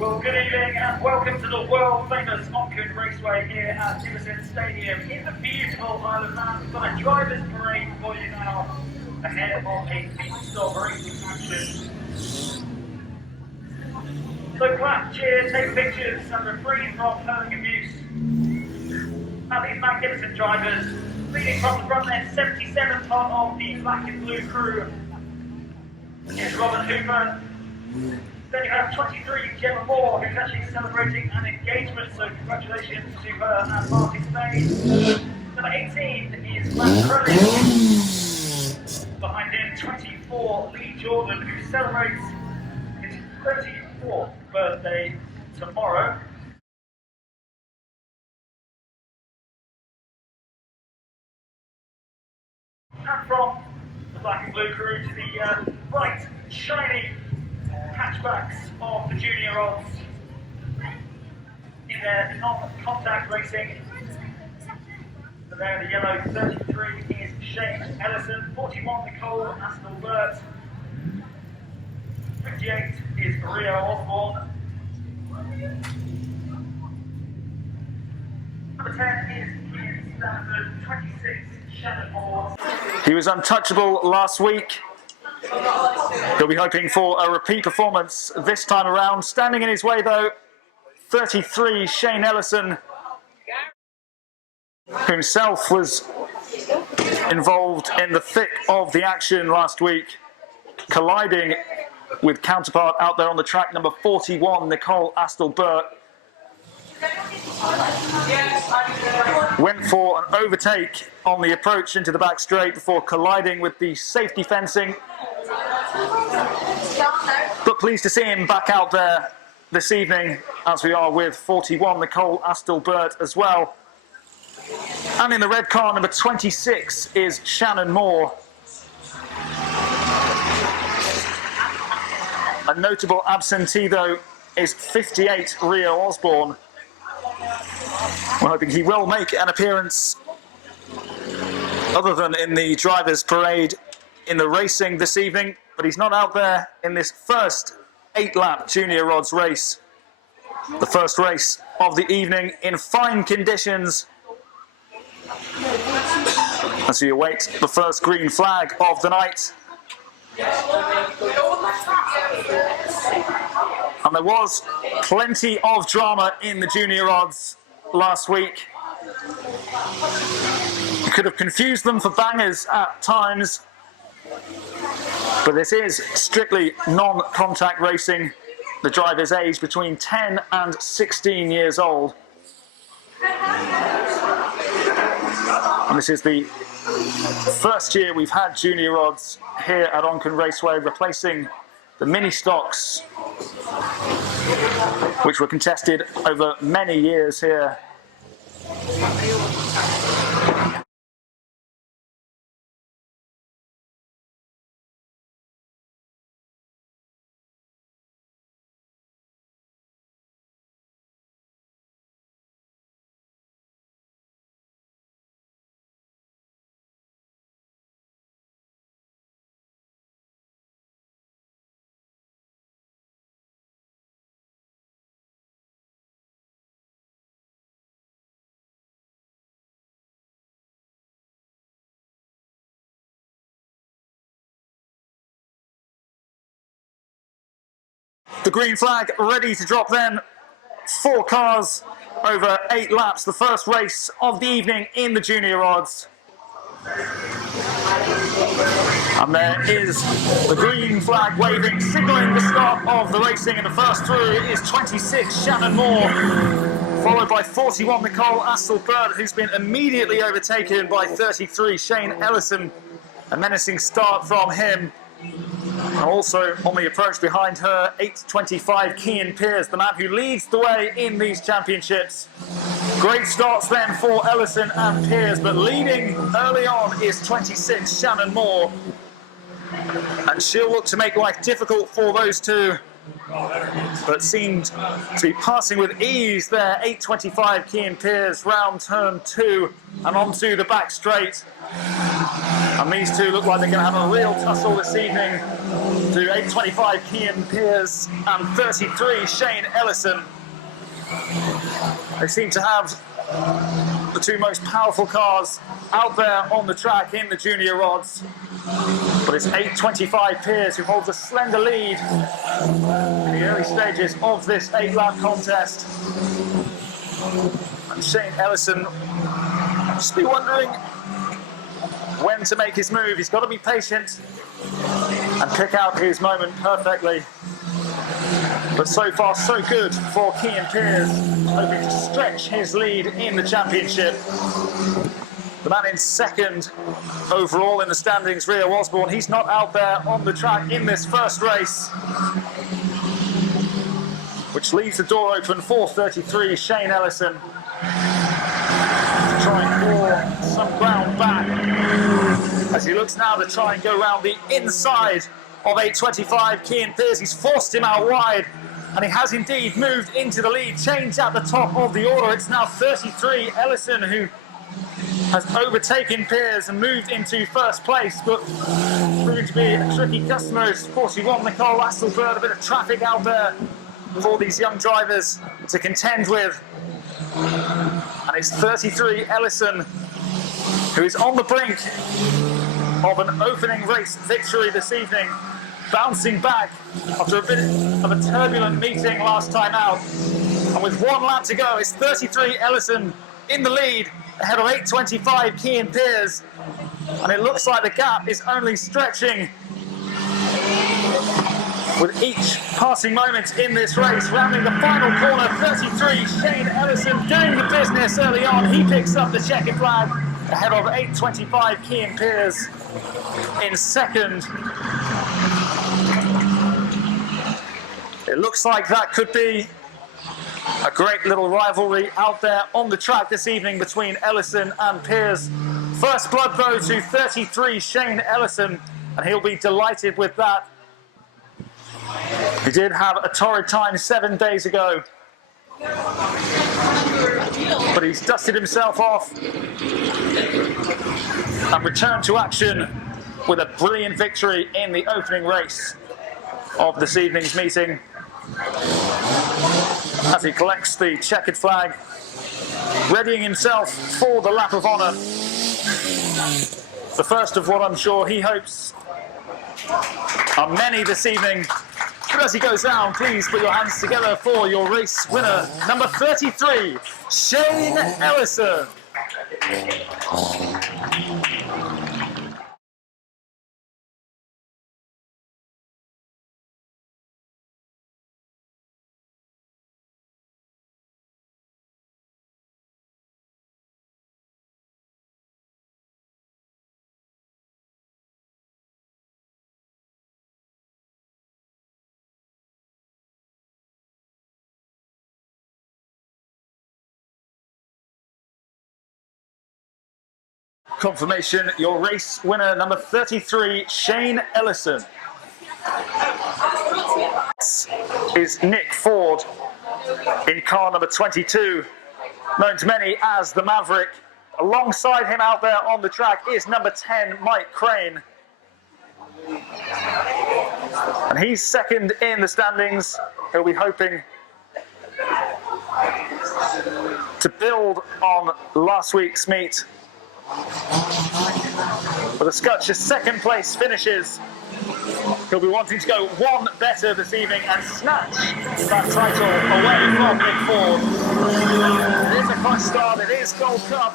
Well, good evening and welcome to the world famous Onchan Raceway here at Innocent Stadium in the beautiful Isle of Man. We've got a drivers' parade for you now ahead of a pit-stop racing action. So clap, cheer, take pictures and refrain from hurling abuse. Now these magnificent drivers, leading from the front end, 77th part of the black and blue crew is Robert Hooper. Then you have 23, Gemma Moore, who's actually celebrating an engagement, so congratulations to her and Martin Spain. Number 18 is Matt Crowley. Behind him, 24, Lee Jordan, who celebrates his 34th birthday tomorrow. And from the black and blue crew to the bright, shiny hatchbacks of the junior odds in their non-contact racing. So there, the yellow 33 is Shane Ellison, 41 Nicole Astelbert, 58 is Rio Osborne, number 10 is Ian Stanford, 26 Shannon Moore. He was untouchable last week. He'll be hoping for a repeat performance this time around. Standing in his way though, 33 Shane Ellison, who himself was involved in the thick of the action last week, colliding with counterpart out there on the track, number 41 Nicole Astelbert. Went for an overtake on the approach into the back straight before colliding with the safety fencing. But pleased to see him back out there this evening, as we are with 41 Nicole Astelbert as well. And in the red car, number 26 is Shannon Moore. A notable absentee though is 58 Rio Osborne. We're hoping he will make an appearance other than in the drivers' parade in the racing this evening, but he's not out there in this first 8-lap junior rods race. The first race of the evening in fine conditions as we await the first green flag of the night. And there was plenty of drama in the junior odds last week. You could have confused them for bangers at times, but this is strictly non-contact racing. The drivers age between 10 and 16 years old. And this is the first year we've had junior odds here at Onchan Raceway, replacing the mini stocks, which were contested over many years here. The green flag ready to drop then. 4 cars over 8 laps. The first race of the evening in the junior odds. And there is the green flag waving, signalling the start of the racing. And the first through is 26 Shannon Moore, followed by 41 Nicole Astelbert, who's been immediately overtaken by 33 Shane Ellison. A menacing start from him. And also on the approach behind her, 8.25 Kean Pearce, the man who leads the way in these championships. Great starts then for Ellison and Pearce, but leading early on is 26 Shannon Moore. And she'll look to make life difficult for those two, but seemed to be passing with ease there. 8.25 Kean Pearce, round turn 2 and onto the back straight. And these two look like they're going to have a real tussle this evening to 8.25 Cian Pearce and 33 Shane Ellison. They seem to have the two most powerful cars out there on the track in the junior rods. But it's 8.25 Pearce who holds a slender lead in the early stages of this 8-lap contest. And Shane Ellison just be wondering when to make his move. He's got to be patient and pick out his moment perfectly. But so far, so good for Cian Pearce, hoping to stretch his lead in the championship. The man in second overall in the standings, Rio Osborne, he's not out there on the track in this first race, which leaves the door open for 33 Shane Ellison to try and claw some ground back as he looks now to try and go round the inside of 8.25 Cian Pearce. He's forced him out wide, and he has indeed moved into the lead. Change at the top of the order. It's now 33 Ellison who has overtaken Pearce and moved into first place, but proving to be a tricky customer is 41 Nicole Asselberg. A bit of traffic out there for these young drivers to contend with. And it's 33 Ellison who is on the brink of an opening race victory this evening, bouncing back after a bit of a turbulent meeting last time out. And with 1 lap to go, it's 33 Ellison in the lead ahead of 8.25 Cian Pearce. And it looks like the gap is only stretching with each passing moment in this race. Rounding the final corner, 33 Shane Ellison doing the business early on. He picks up the checkered flag ahead of 8.25 Cian Pearce in second. It looks like that could be a great little rivalry out there on the track this evening between Ellison and Pearce. First blood though to 33 Shane Ellison, and he'll be delighted with that. He did have a torrid time 7 days ago, but he's dusted himself off and returned to action with a brilliant victory in the opening race of this evening's meeting, as he collects the checkered flag, readying himself for the lap of honour. The first of what I'm sure he hopes are many this evening. But as he goes down, please put your hands together for your race winner, number 33, Shane Ellison. Confirmation, your race winner, number 33, Shane Ellison. This is Nick Ford in car number 22, known to many as the Maverick. Alongside him out there on the track is number 10, Mike Crane. And he's second in the standings. He'll be hoping to build on last week's meet with a scutcheous second place finishes. He'll be wanting to go one better this evening and snatch that title away from Nick Ford. It is a clutch start, it is Gold Cup,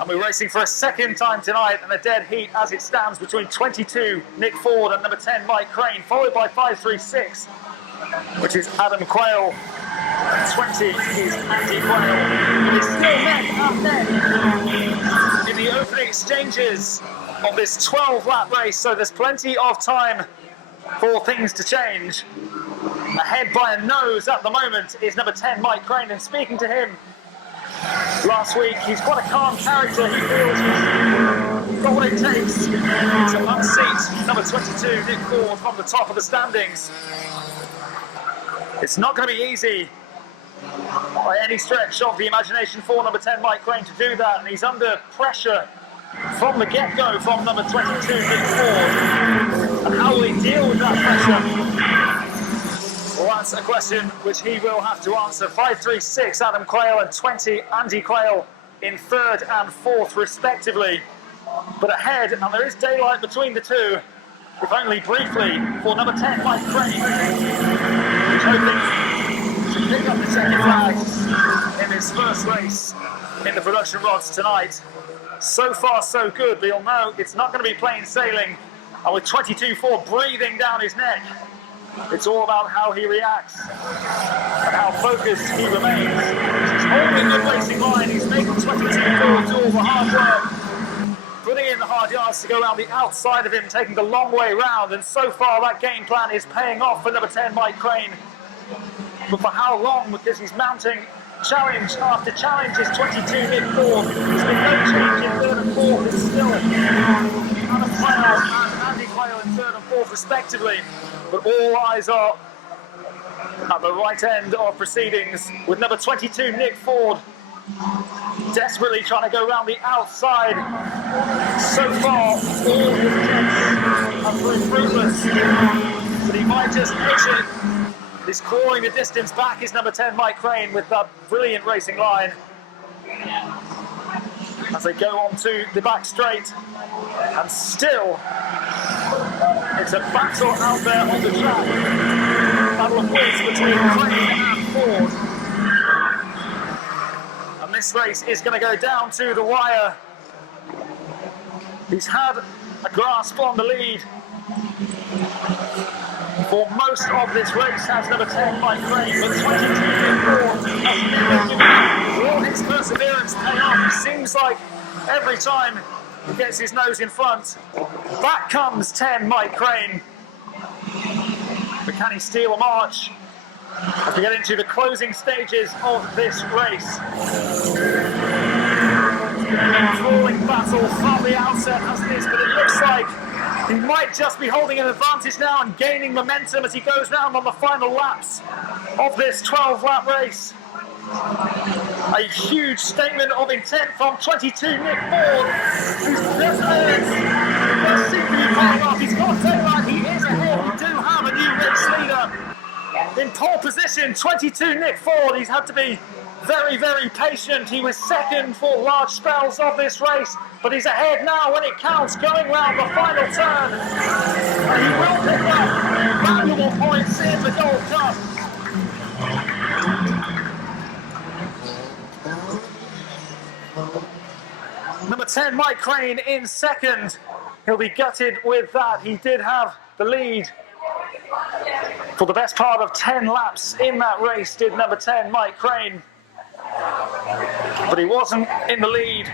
and we're racing for a second time tonight, and a dead heat as it stands between 22 Nick Ford and number 10 Mike Crane, followed by 536, which is Adam Quayle. 20 is Andy Quayle. It's still neck and neck in the opening exchanges of this 12-lap race, so there's plenty of time for things to change. Ahead by a nose at the moment is number 10 Mike Crane, and speaking to him last week, he's quite a calm character. He feels he's got what it takes to unseat number 22 Nick Ford from the top of the standings. It's not going to be easy by any stretch of the imagination for number 10 Mike Crane to do that, and he's under pressure from the get-go from number 22 Nick Ford, And how will he deal with that pressure? Well, that's a question which he will have to answer. 5.36 Adam Quayle and 20 Andy Quayle in third and fourth respectively. But ahead, and there is daylight between the two, if only briefly, for number 10 Mike Crane, who's hoping to pick up the second flag in his first race in the production rods tonight. So far so good, but you'll know it's not going to be plain sailing, and with 22.4 breathing down his neck, it's all about how he reacts and how focused he remains. He's holding the racing line, he's making 22.4 do all the hard work, putting in the hard yards to go around the outside of him, taking the long way round, and so far that game plan is paying off for number 10 Mike Crane. But for how long? Because he's mounting challenge after challenge. Is 22 Nick Ford. There's been no change in third and fourth. It's still Adam Quayle and Andy Quayle in third and fourth respectively. But all eyes are at the right end of proceedings with number 22 Nick Ford desperately trying to go around the outside. So far, all his attempts have proved fruitless, but he might just edge it. He's clawing the distance back is number 10 Mike Crane with that brilliant racing line. As they go on to the back straight, and still it's a battle out there on the track. Battle of wits between Crane and Ford. And this race is going to go down to the wire. He's had a grasp on the lead for most of this race, has number 10 Mike Crane, but 22 Ford has never given all his perseverance pay off. It seems like every time he gets his nose in front, back comes 10 Mike Crane. But can he steal a march as we get into the closing stages of this race? Falling battle from the outset as this, but it looks like he might just be holding an advantage now and gaining momentum as he goes round on the final laps of this 12-lap race. A huge statement of intent from 22 Nick Ford, whose perseverance does seem to be paying off. He's got daylight, he is ahead. We do have a new race leader in pole position. 22 Nick Ford, he's had to be very, very patient. He was second for large spells of this race, but he's ahead now when it counts, going round the final turn. And he will pick up valuable points in the Gold Cup. Number 10, Mike Crane in second. He'll be gutted with that. He did have the lead for the best part of 10 laps in that race, did number 10, Mike Crane. But he wasn't in the lead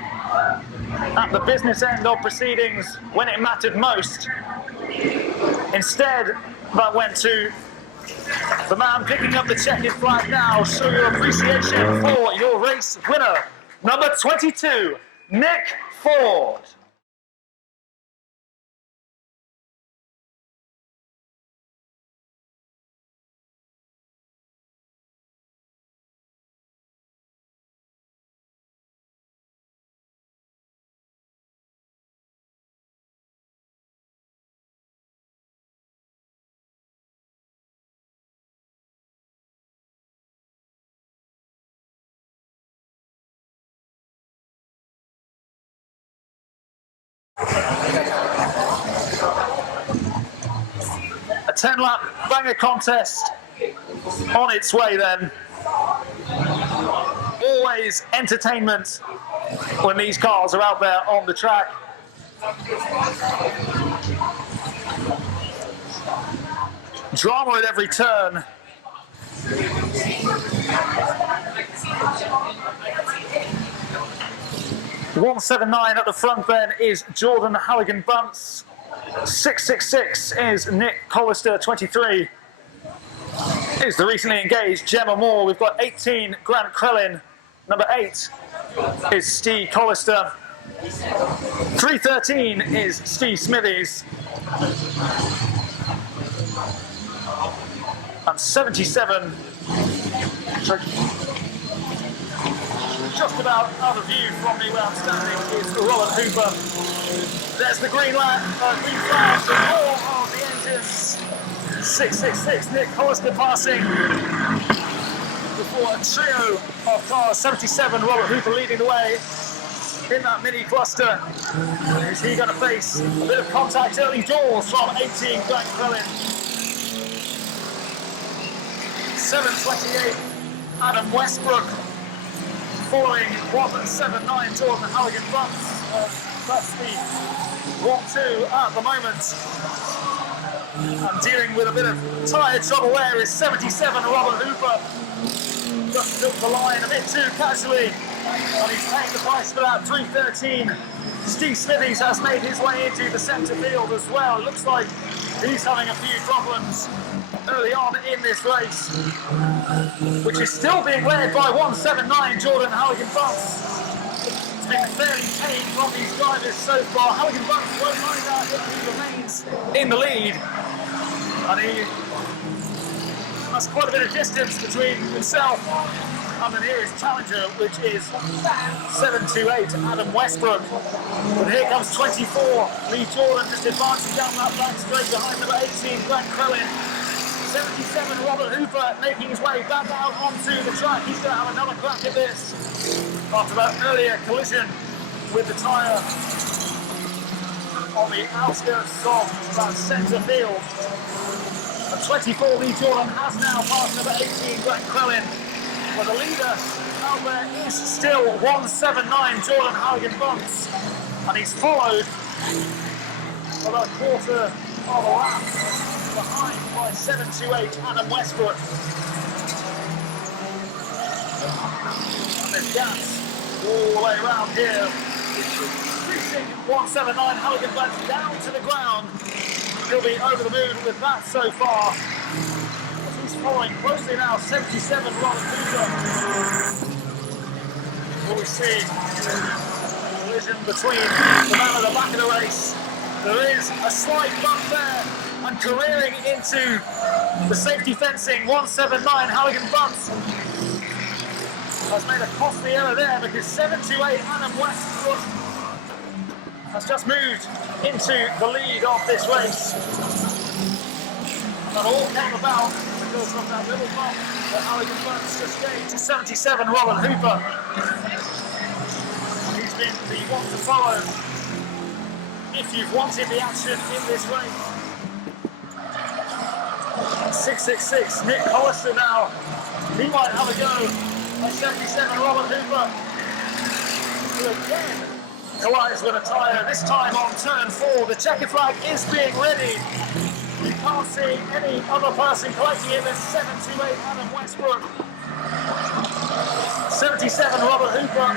at the business end of proceedings when it mattered most. Instead, that went to the man picking up the checkered flag now. Show your appreciation for your race winner, number 22, Nick Ford. A 10-lap banger contest on its way then. Always entertainment when these cars are out there on the track. Drama at every turn. $179 at the front then is Jordan Halligan-Bunce. 666 is Nick Collister. 23 is the recently engaged Gemma Moore. We've got 18 Grant Krellin. Number 8 is Steve Collister. 313 is Steve Smithies. And 77. just about out of view from me where I'm standing is Robert Hooper. There's the green flag, the roar of the engines. 666, Nick Hollister passing before a trio of cars. 77, Robert Hooper leading the way in that mini cluster. Is he going to face a bit of contact early doors from 18, Grant Crellin? 728, Adam Westbrook. Following 179, Jordan Halligan Butts. That's the 1-2 at the moment. And dealing with a bit of tyre trouble there is 77, Robert Hooper. Just took the line a bit too casually, and he's paying the price for that. 313. Steve Smithies has made his way into the centre field as well. It looks like he's having a few problems early on in this race, which is still being led by 179, Jordan Halligan Butts. It's been fairly tame from these drivers so far. Halligan Butts won't mind that, he remains in the lead, and he has quite a bit of distance between himself and the nearest challenger, which is 728, Adam Westbrook. But here comes 24, Lee Jordan just advancing down that back straight behind number 18, Grant Crellin. 77, Robert Hooper making his way back out onto the track. He's going to have another crack at this after that earlier collision with the tyre on the outskirts of that centre field. And 24, Lee Jordan has now passed number 18, Grant Crellin. But the leader out there is still 179, Jordan Halligan Butts. And he's followed about a quarter of a lap behind by 728, Adam Westbrook. And there's gas all the way around here. Increasing 179, Halligan Butts down to the ground. He'll be over the moon with that so far. He's following closely now, 77, Robert Hooper. What we see, collision between the man at the back of the race. There is a slight bump there, and careering into the safety fencing, 179, Halligan Butts has made a costly error there because 728, Adam Westbrook has just moved into the lead of this race. That all came about because of that little bump that Halligan Butts just gave to 77, Robert Hooper. He's been the one to follow if you've wanted the action in this race. 666, Nick Hollister now. He might have a go at 77, Robert Hooper, who again collides with a tyre, this time on turn 4. The checkered flag is being ready. You can't see any other person collecting it than 728, Adam Westbrook. 77, Robert Hooper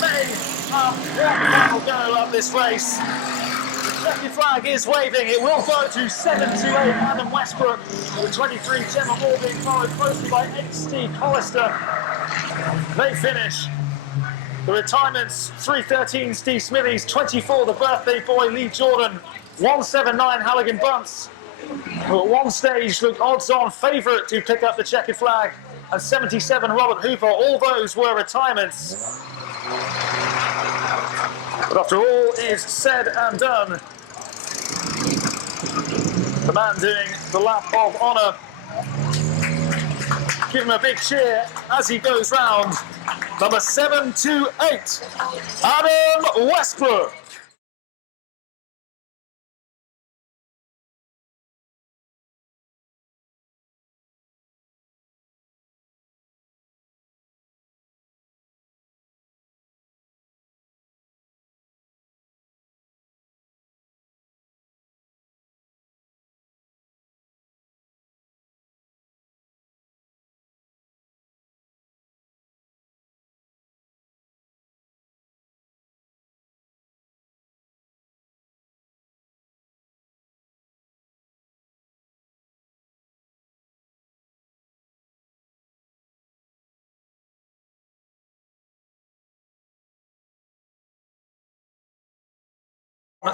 may have one final go at this race. The checkered flag is waving. It will go to 728, Adam Westbrook, with 23, Gemma Moore being followed closely by 8, Steve Hollister. They finish. The retirements, 313, Steve Smithies, 24, the birthday boy, Lee Jordan, 179, Halligan Butts, who at one stage looked odds-on favourite to pick up the checkered flag, and 77, Robert Hooper. All those were retirements. But after all is said and done, the man doing the lap of honour, give him a big cheer as he goes round. Number 728, Adam Westbrook.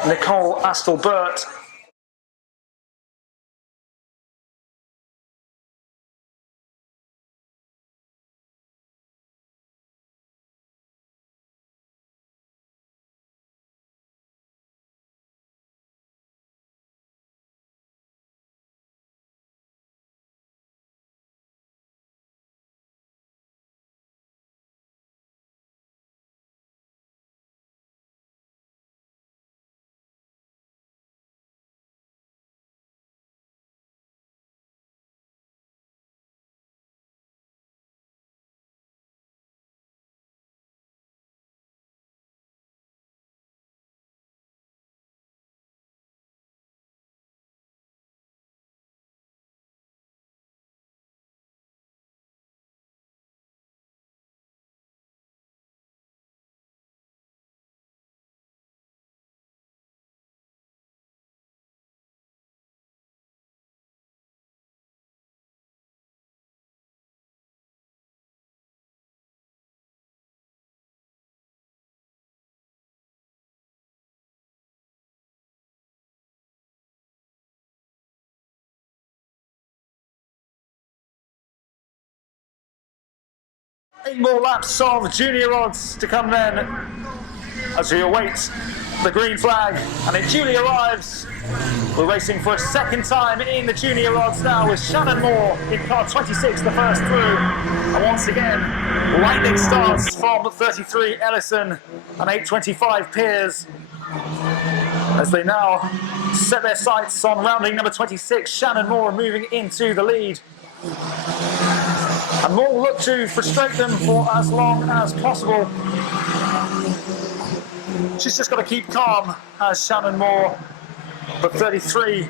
Nicole Astle-Burt 8 more laps of junior odds to come then, as we await the green flag, and it duly arrives. We're racing for a second time in the junior odds now with Shannon Moore in car 26, the first through. And once again, lightning starts from 33 Ellison and 825 Piers, as they now set their sights on rounding number 26, Shannon Moore, moving into the lead. And Moore will look to frustrate them for as long as possible. She's just got to keep calm as Shannon Moore, but 33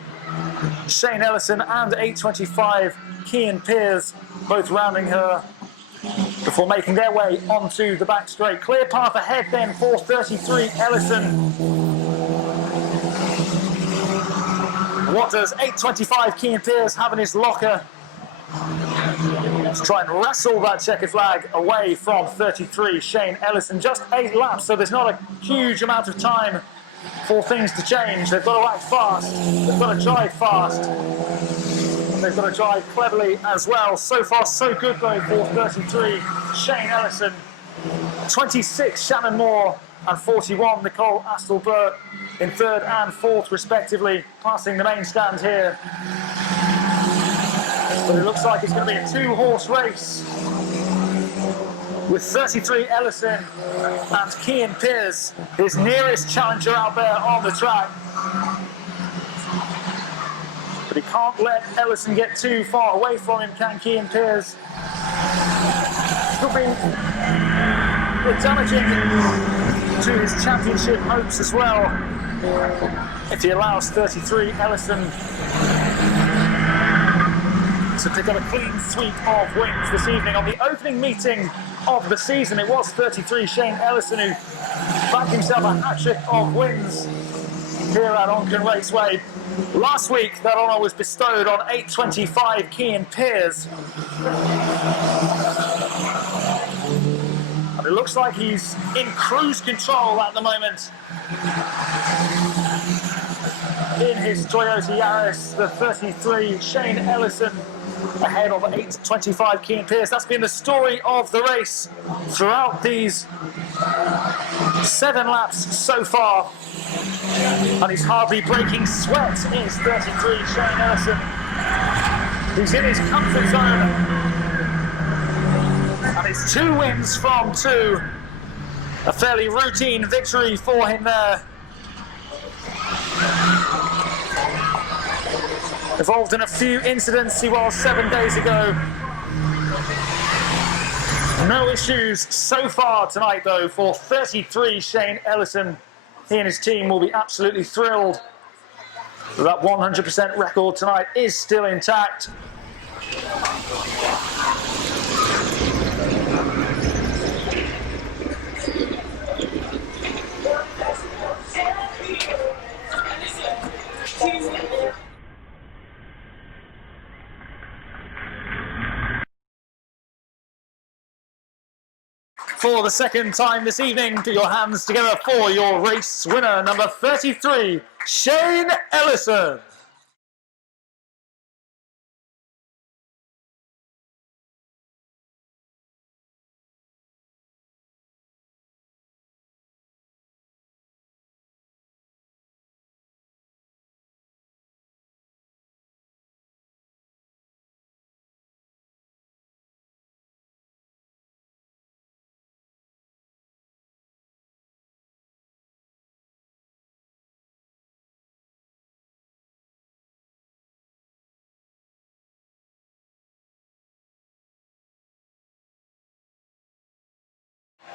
Shane Ellison and 825 Cian Piers both rounding her before making their way onto the back straight. Clear path ahead then for 33 Ellison. What does 825 Cian Piers have in his locker? Let's try and wrestle that checkered flag away from 33 Shane Ellison. Just 8 laps, so there's not a huge amount of time for things to change. They've got to act fast, they've got to drive fast, and they've got to drive cleverly as well. So far so good though for 33 Shane Ellison, 26 Shannon Moore, and 41 Nicole Astle-Burt in 3rd and 4th respectively, passing the main stand here. But it looks like it's going to be a 2-horse race with 33 Ellison and Cian Piers, his nearest challenger out there on the track. But he can't let Ellison get too far away from him, can Cian Piers? Could be damaging to his championship hopes as well if he allows 33 Ellison to pick up a clean sweep of wins this evening. On the opening meeting of the season, it was 33 Shane Ellison who bagged himself a hat-trick of wins here at Onchan Raceway. Last week, that honour was bestowed on 825 Cian Piers. And it looks like he's in cruise control at the moment in his Toyota Yaris, the 33 Shane Ellison ahead of 825 Cian Piers. That's been the story of the race throughout these 7 laps so far. And he's hardly breaking sweat, is 33 Shane Ellison. He's in his comfort zone. And it's 2 wins from 2. A fairly routine victory for him there. Involved in a few incidents he was 7 days ago. No issues so far tonight though for 33 Shane Ellison. He and his team will be absolutely thrilled that 100% record tonight is still intact. For the second time this evening, put your hands together for your race winner, number 33, Shane Ellison.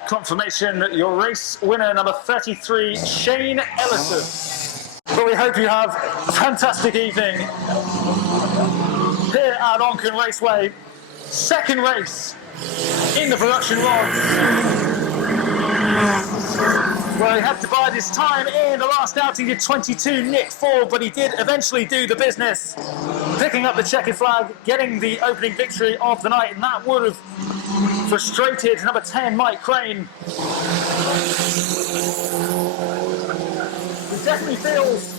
Confirmation that your race winner, number 33, Shane Ellison. But we hope you have a fantastic evening here at Onchan Raceway. Second race in the production rods, where he had to bide his time in. The last outing did 22, nicked 4, but he did eventually do the business, picking up the checkered flag, getting the opening victory of the night, and that would have frustrated number 10, Mike Crane. He definitely feels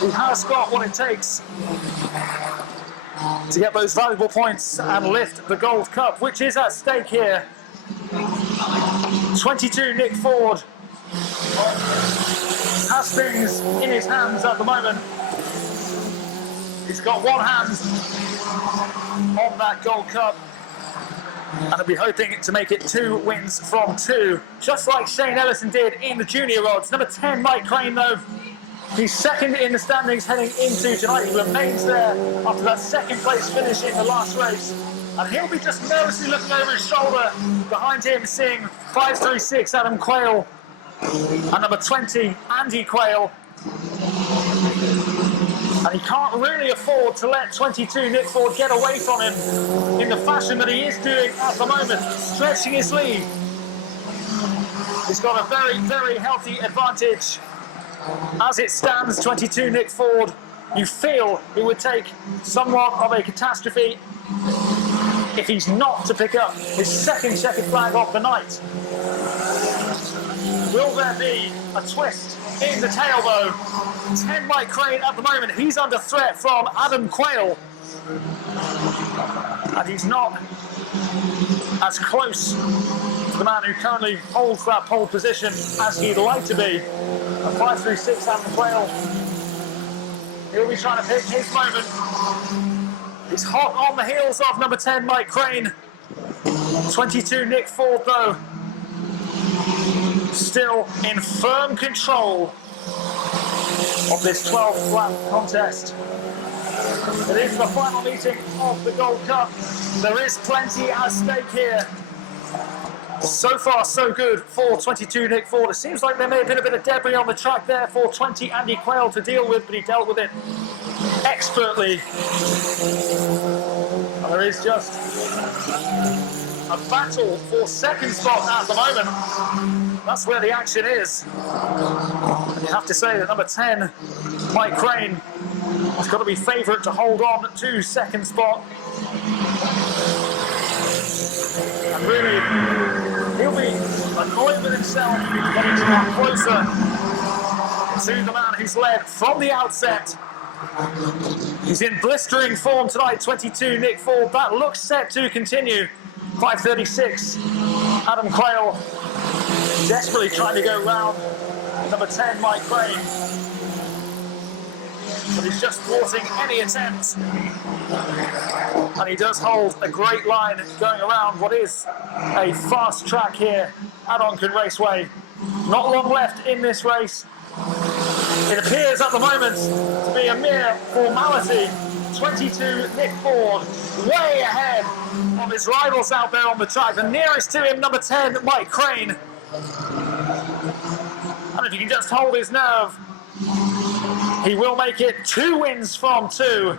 he has got what it takes to get those valuable points and lift the Gold Cup, which is at stake here. 22 Nick Ford has things in his hands at the moment. He's got one hand on that Gold Cup, and he'll be hoping to make it 2 wins from 2, just like Shane Ellison did in the junior odds. Number 10, Mike Crane, though, he's second in the standings heading into tonight. He remains there after that second place finish in the last race, and he'll be just nervously looking over his shoulder. Behind him, seeing 536 Adam Quayle and number 20 Andy Quayle. And he can't really afford to let 22 Nick Ford get away from him in the fashion that he is doing at the moment, stretching his lead. He's got a very, very healthy advantage. As it stands, 22 Nick Ford, you feel it would take somewhat of a catastrophe if he's not to pick up his second checkered flag of the night. Will there be a twist in the tail, though? 10 Mike Crane at the moment, he's under threat from Adam Quayle, and he's not as close to the man who currently holds that pole position as he'd like to be. A 536 Adam Quayle, he'll be trying to pick his moment. He's hot on the heels of number 10 Mike Crane. 22 Nick Ford, though, still in firm control of this 12 lap contest. It is the final meeting of the Gold Cup. There is plenty at stake here. So far, so good for 22 Nick Ford. It seems like there may have been a bit of debris on the track there for 20 Andy Quayle to deal with, but he dealt with it expertly. And there is just a battle for second spot at the moment. That's where the action is. And you have to say that number 10, Mike Crane, has got to be favourite to hold on to second spot. And really, he'll be annoyed with himself getting to come closer to the man who's led from the outset. He's in blistering form tonight, 22 Nick Ford. That looks set to continue. 536 Adam Quayle desperately trying to go round number 10 Mike Crane, but he's just thwarting any attempt. And he does hold a great line going around what is a fast track here at Onchan Raceway. Not long left in this race. It appears at the moment to be a mere formality. 22 Nick Ford, way ahead of his rivals out there on the track. The nearest to him, number 10, Mike Crane. And if he can just hold his nerve, he will make it 2 wins from 2.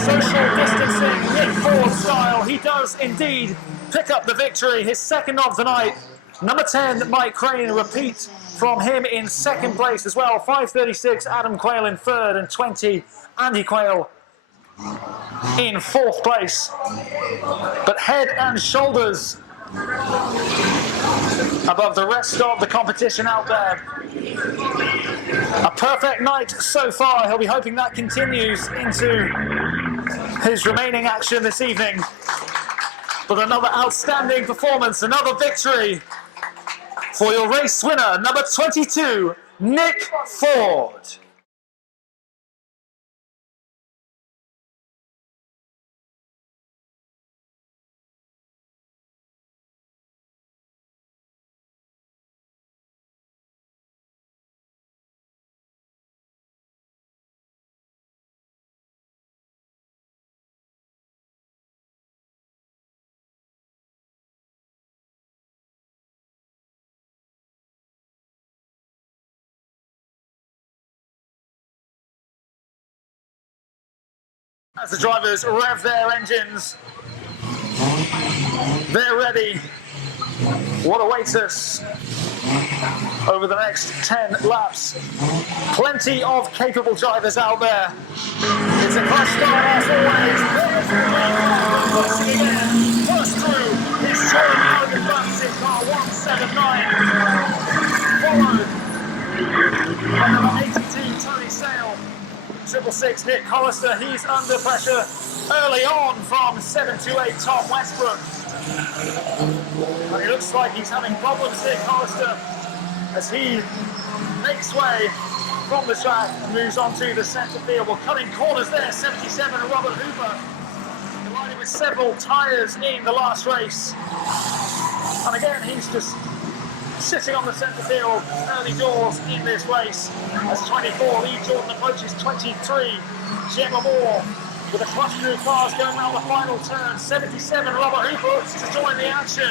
Social distancing, Nick Ford style. He does indeed pick up the victory, his second of the night. Number 10, Mike Crane, repeat from him in second place as well. 536, Adam Quayle in third, and 20, Andy Quayle in fourth place. But head and shoulders above the rest of the competition out there. A perfect night so far. He'll be hoping that continues into his remaining action this evening. But another outstanding performance, another victory for your race winner, number 22, Nick Ford. As the drivers rev their engines, they're ready. What awaits us over the next 10 laps? Plenty of capable drivers out there. It's a crash start as always. There's the again. First through is Sean Logan Bucks in car 179. Followed by number 82, Tony Sale. 666, Nick Hollister, he's under pressure early on from 728 Tom Westbrook. And it looks like he's having problems, Nick Hollister, as he makes way from the track and moves on to the centre field. Well, cutting corners there, 77 Robert Hooper, colliding with several tyres in the last race. And again, he's just sitting on the centre field early doors in this race as 24 Lee Jordan approaches 23 Gemma Moore with a cluster of cars going around the final turn. 77 Robert Hooper to join the action.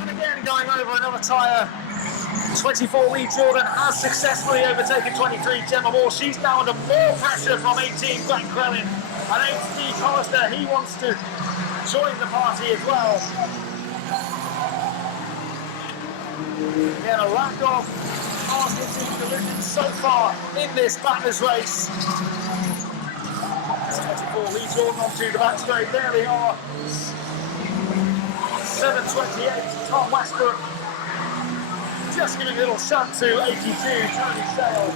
And again, going over another tyre. 24 Lee Jordan has successfully overtaken 23 Gemma Moore. She's now under more pressure from 18 Glenn Crellin. And 8 Steve Hollister, he wants to join the party as well. Again, a lack of cars hitting collisions so far in this backers race. 24 Lee Jordan onto the back straight. There they are. 728 Tom Westbrook. Just giving a little shunt to 82 Tony Sale.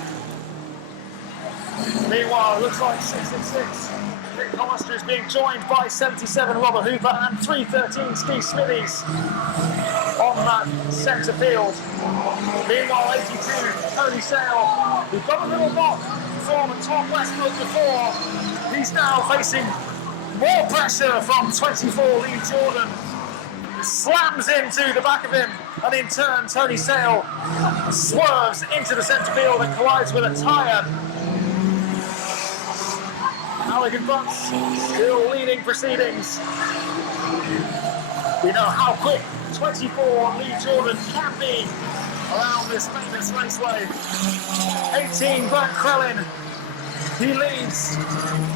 Meanwhile, it looks like 666 Nick Hollister is being joined by 77 Robert Hooper and 313 Steve Smithies on that centre field. Meanwhile, 82 Tony Sale, who got a little knock from Tom Westbrook before. He's now facing more pressure from 24 Lee Jordan. Slams into the back of him, and in turn Tony Sale swerves into the centre field and collides with a tyre. Halligan Bunce still leading proceedings. We know how quick 24 Lee Jordan can be around this famous raceway. 18 Grant Crellin, he leads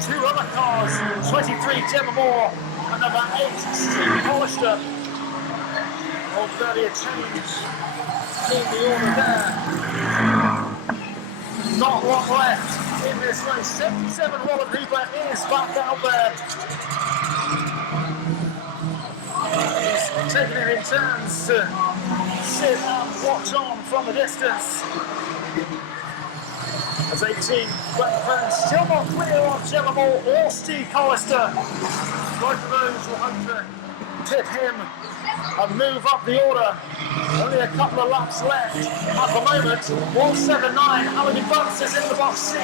2 other cars, 23 Gemma Moore and number 8 Steve Hollister. Already a change in the order there. Not long left in this race. 77 Robert Hooper is back out there. He's taking it in turns to sit and watch on from the distance. As 18, Brett Burns still not clear on Gemma Moore or Steve Hollister. Both of those will hope to tip him and move up the order. Only a couple of laps left at the moment. 179, Halligan Bunce is in the box seat,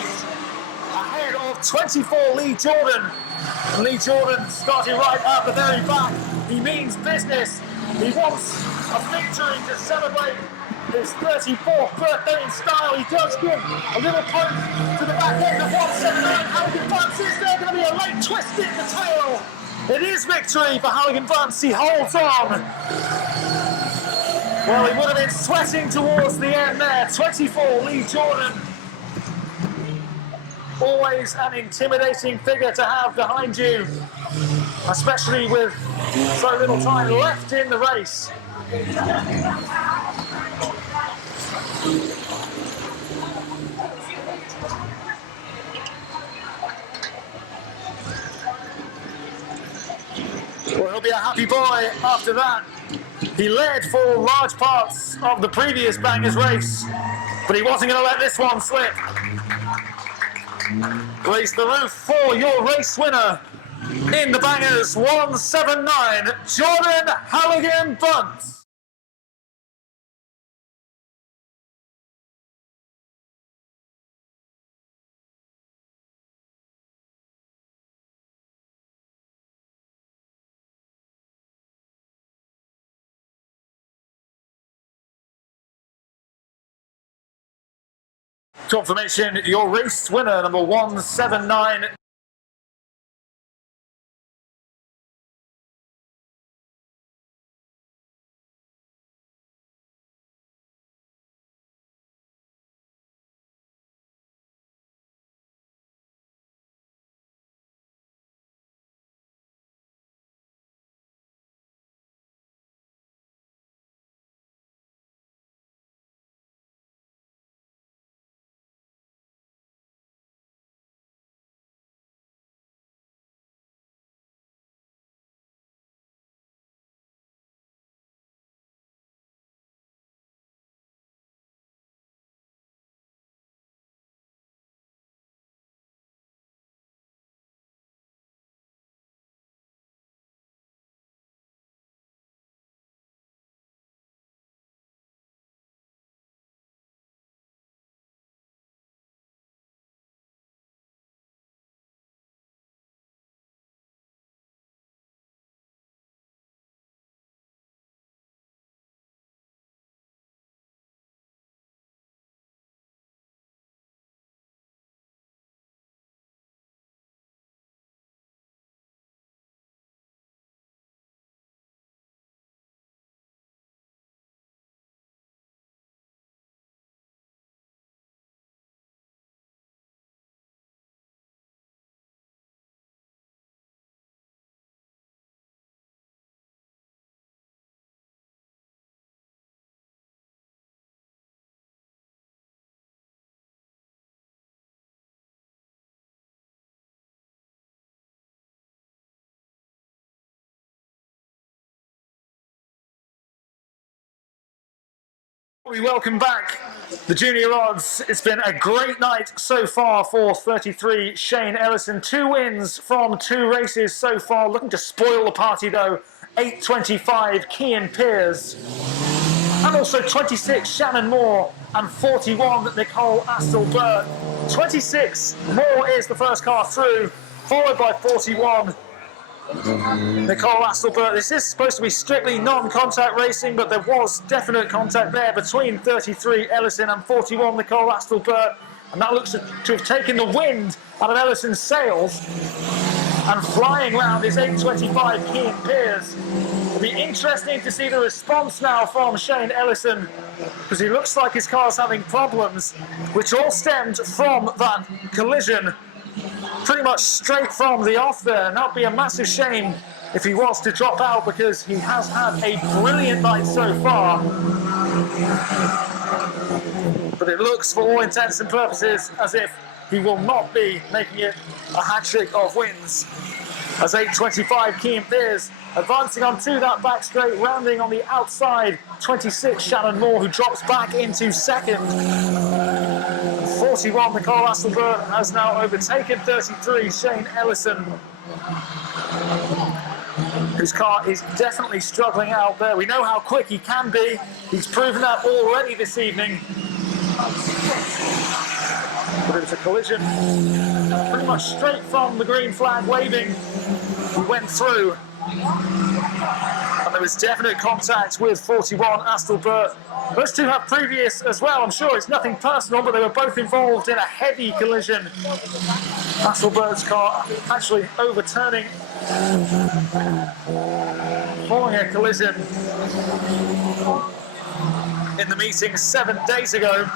ahead of 24 Lee Jordan. And Lee Jordan starting right at the very back. He means business. He wants a victory to celebrate his 34th birthday in style. He does give a little poke to the back end of 179. Halligan Bunce, is there going to be a late twist in the tail? It is victory for Halligan Bunce. He holds on. Well, he would have been sweating towards the end there. 24 Lee Jordan. Always an intimidating figure to have behind you, especially with so little time left in the race. Well, he'll be a happy boy after that. He led for large parts of the previous Bangers race, but he wasn't going to let this one slip. Raise the roof for your race winner in the Bangers 179, Jordan Halligan Bunce. Confirmation, your race winner, number 179. We welcome back the junior odds. It's been a great night so far for 33 Shane Ellison. 2 wins from 2 races so far. Looking to spoil the party though. 8.25 Cian Pearce. And also 26 Shannon Moore and 41 Nicole Astle-Burt. 26 Moore is the first car through, followed by 41 Nicole Astle-Burt. This is supposed to be strictly non-contact racing, but there was definite contact there between 33 Ellison and 41 Nicole Astle-Burt, and that looks to have taken the wind out of Ellison's sails. And flying round is 8.25 Cian Pearce. It'll be interesting to see the response now from Shane Ellison, because he looks like his car's having problems, which all stemmed from that collision pretty much straight from the off there. And that'd be a massive shame if he was to drop out, because he has had a brilliant night so far. But it looks, for all intents and purposes, as if he will not be making it a hat-trick of wins. As 8.25 Cian Pearce advancing onto that back straight, rounding on the outside 26 Shannon Moore, who drops back into second. 41 Nicole Astle-Burt has now overtaken 33 Shane Ellison, whose car is definitely struggling out there. We know how quick he can be. He's proven that already this evening. But it was a collision pretty much straight from the green flag waving. He went through, and there was definite contact with 41 Astle-Burt. Those two have previous as well. I'm sure it's nothing personal, but they were both involved in a heavy collision. Astle-Burt's car actually overturning following a collision in the meeting 7 days ago.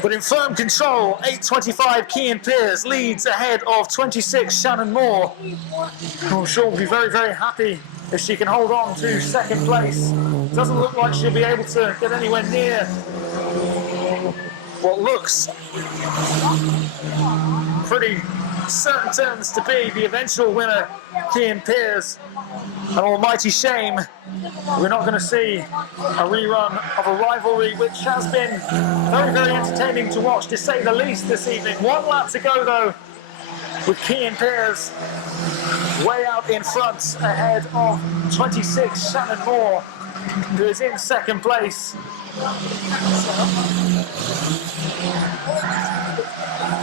But in firm control, 8.25 Cian Pearce leads ahead of 26 Shannon Moore, who I'm sure will be very, very happy if she can hold on to second place. Doesn't look like she'll be able to get anywhere near what looks pretty certain terms to be the eventual winner, Cian Pearce. An almighty shame we're not going to see a rerun of a rivalry which has been very, very entertaining to watch, to say the least, this evening. 1 lap to go though, with Cian Pearce way out in front ahead of 26 Shannon Moore, who is in second place.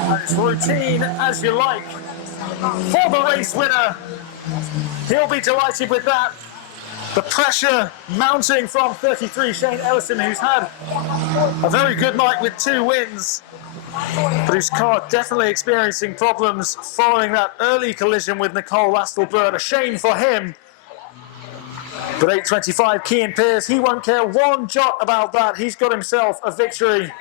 And it's routine as you like for the race winner. He'll be delighted with that. The pressure mounting from 33 Shane Ellison, who's had a very good night with 2 wins, but whose car definitely experiencing problems following that early collision with Nicole Astle-Burt. A shame for him. But 8.25 Cian Pearce, he won't care one jot about that. He's got himself a victory.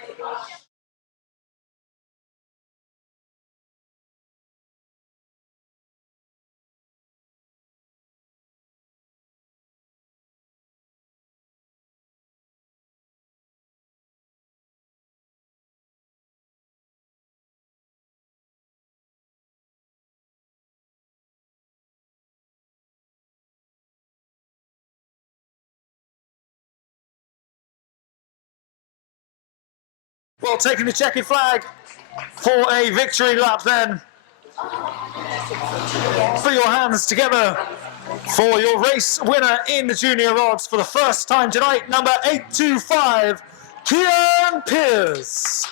Well, taking the checkered flag for a victory lap then. Put your hands together for your race winner in the junior odds for the first time tonight, number 8.25, Cian Pearce.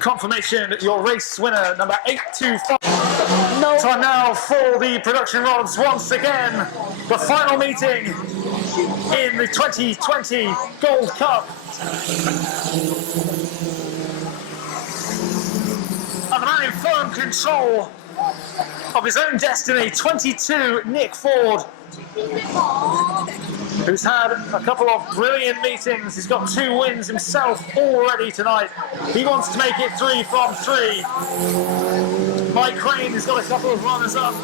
Confirmation, your race winner, number 825. No. Time now for the production rods once again. The final meeting in the 2020 Gold Cup. And the man in firm control of his own destiny, 22, Nick Ford, who's had a couple of brilliant meetings. He's got 2 wins himself already tonight. He wants to make it 3 from 3. Mike Crane has got a couple of runners-up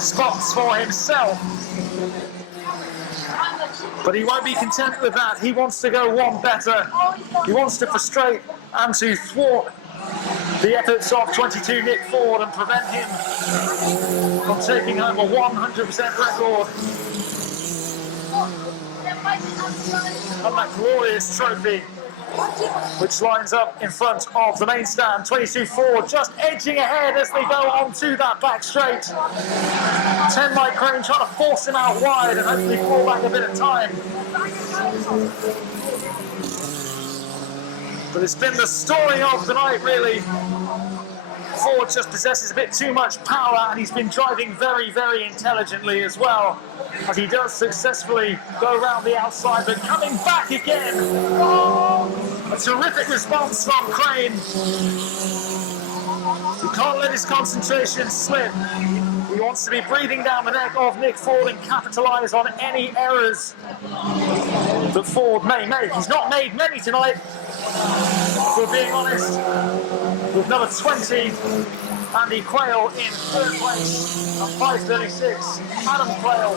spots for himself. But he won't be content with that. He wants to go one better. He wants to frustrate and to thwart the efforts of 22 Nick Ford and prevent him from taking home a 100% record and that glorious trophy, which lines up in front of the main stand. 22 Ford just edging ahead as they go onto that back straight. 10 Mike Crane trying to force him out wide and hopefully pull back a bit of time. But it's been the story of the night, really. Ford just possesses a bit too much power, and he's been driving very, very intelligently as well, as he does successfully go around the outside, but coming back again. A terrific response from Crane. He can't let his concentration slip. He wants to be breathing down the neck of Nick Ford and capitalise on any errors that Ford may make. He's not made many tonight, if we're being honest. With number 20, Andy Quayle in 3rd place at 5:36. Adam Quayle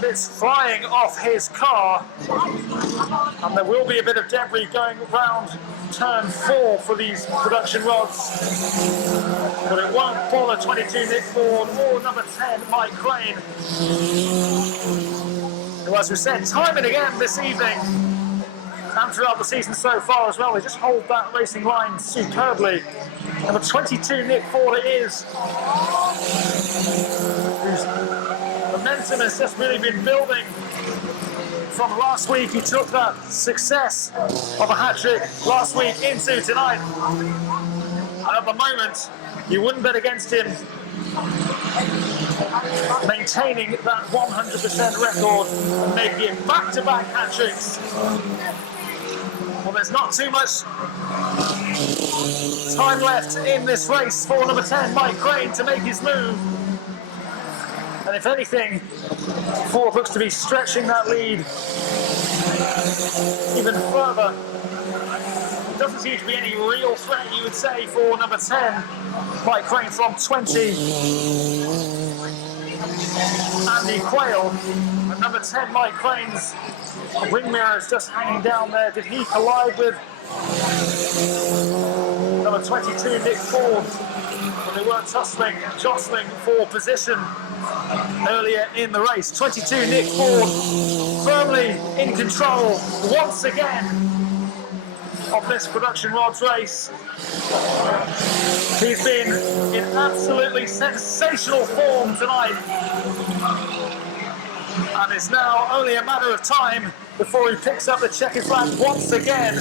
bits flying off his car, and there will be a bit of debris going round turn 4 for these production rods, but it won't bother 22 Nick Ford or number 10 Mike Crane, who, as we said time and again this evening and throughout the season so far as well, they just hold that racing line superbly. Number 22 Nick Ford it is, whose momentum has just really been building from last week. He took that success of a hat-trick last week into tonight, and at the moment you wouldn't bet against him maintaining that 100% record and making it back-to-back hat-tricks. Well, there's not too much time left in this race for number 10 Mike Crane to make his move. And if anything, Ford looks to be stretching that lead even further. It doesn't seem to be any real threat, you would say, for number 10, Mike Crane from 20. Andy Quayle, and number 10, Mike Crane's wing mirror is just hanging down there. Did he collide with number 22, Nick Ford? But they were jostling for position earlier in the race. 22 Nick Ford firmly in control once again of this production rods race. He's been in absolutely sensational form tonight, and it's now only a matter of time before he picks up the checkered flag once again.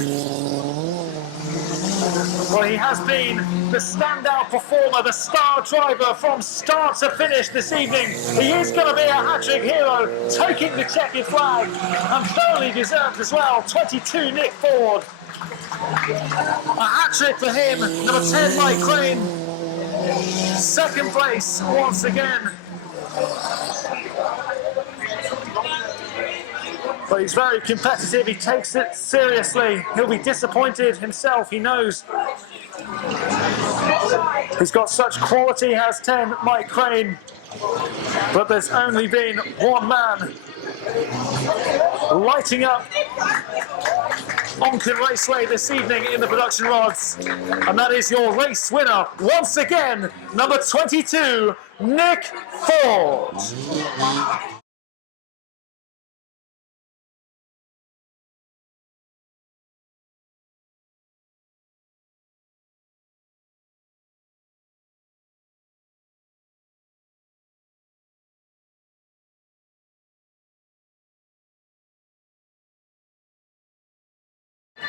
Well, he has been the standout performer, the star driver from start to finish this evening. He is going to be a hat-trick hero, taking the checkered flag, and thoroughly deserved as well. 22 Nick Ford. A hat-trick for him. Number 10 Mike Crane. 2nd place once again. But he's very competitive, he takes it seriously. He'll be disappointed himself, he knows. He's got such quality, has 10 Mike Crane. But there's only been one man lighting up Onchan Raceway this evening in the production rods. And that is your race winner, once again, number 22, Nick Ford.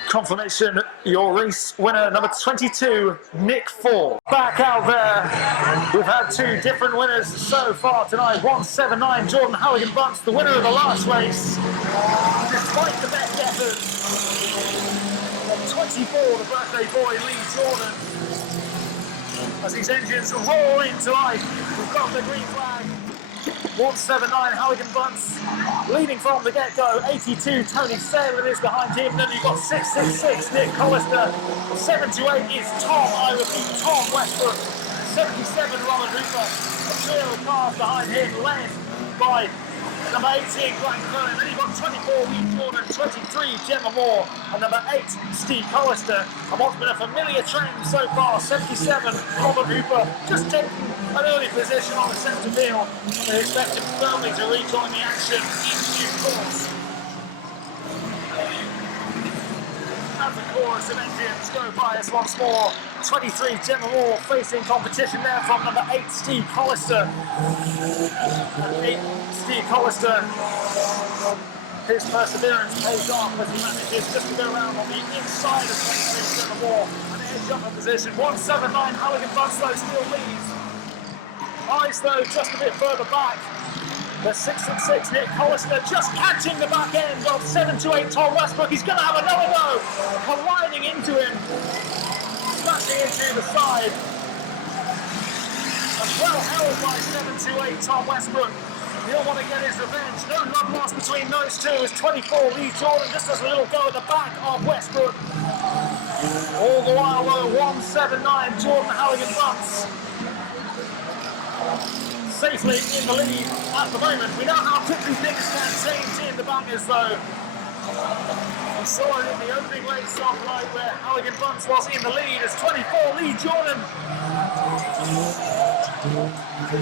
Confirmation, your race winner, number 22, Nick Ford. Back out there, we've had 2 different winners so far tonight. 179, Jordan Halligan-Bunce, the winner of the last race. Despite the best effort of 24, the birthday boy, Lee Jordan. as these engines roar into life. We've got the green flag. 179 Halligan Bunce leading from the get-go. 82 Tony Saylor is behind him. Then you've got 666 Nick Collister. 728 is Tom, I repeat, Tom Westbrook. 77 Robert Hooper. A trio of cars behind him, led by number 18 Glenn Curran. Then you've got 24 Lee Jordan, 23 Gemma Moore, and number 8 Steve Collister. And what's been a familiar trend so far, 77 Robert Hooper, just taking an early position on the centre field. They expect him firmly to rejoin the action in due course. As the chorus of engines go by us once more, 23 Gemma Moore facing competition there from number 8 Steve Collister. And 8 Steve Collister, his perseverance pays off as he manages just to go around on the inside of 23 Gemma Moore and edge up a position. 179 Halligan Bunce though still leads. Eyes though just a bit further back. The 666 Nick Collister just catching the back end of 728 Tom Westbrook. He's going to have another go, colliding into him, smashing into the side. And well held by 728 Tom Westbrook. He'll want to get his revenge. No love lost between those two as 24 Lee Jordan just has a little go at the back of Westbrook. All the while though, 179 Jordan Halligan Bunce safely in the lead at the moment. We know how quickly things can change in the bangers though. We saw it in the opening race of night where Halligan Bunce was in the lead as 24 Lee Jordan